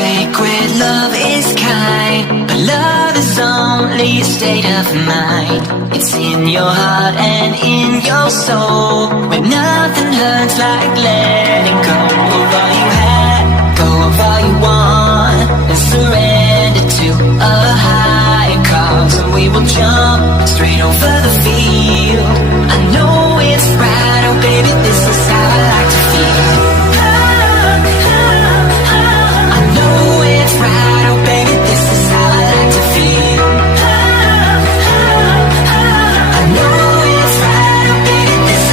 Sacred love is kind, but love is only a state of mind. It's in your heart and in your soul, where nothing hurts like letting go of all you had, go of all you want, and surrender to a higher cause. And we will jump straight over the field. I know it's right, oh baby, this is how I like to feel. Right, oh baby, this is how I like to feel. I know it's right, oh baby, this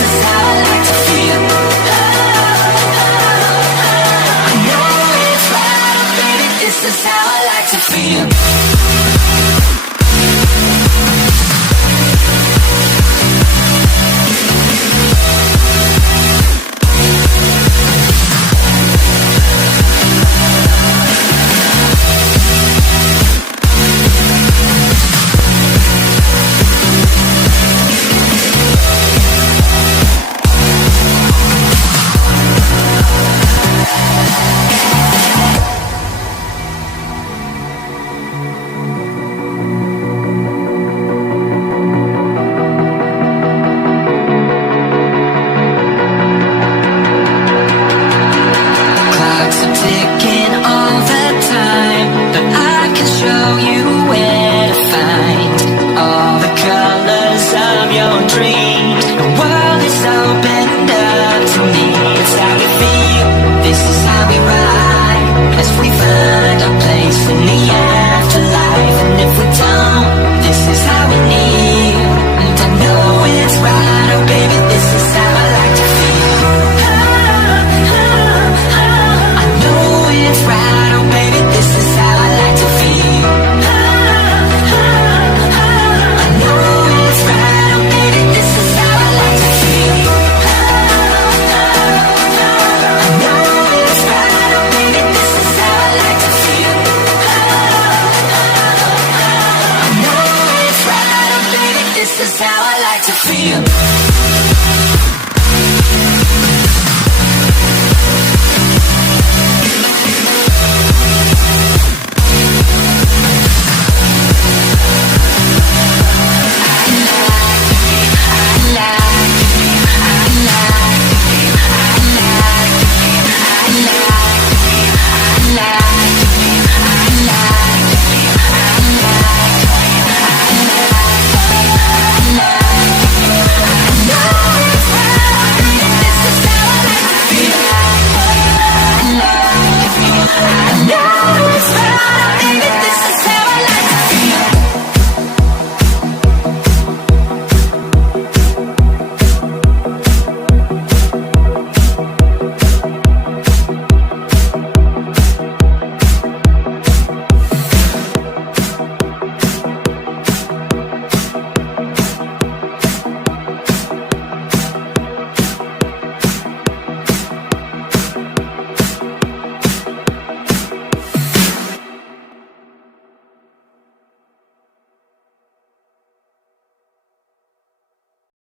is how I like to feel. I know it's right, oh baby, this is how I like to feel. I know it's right, oh baby, this is how I like to feel. This is how I like to feel.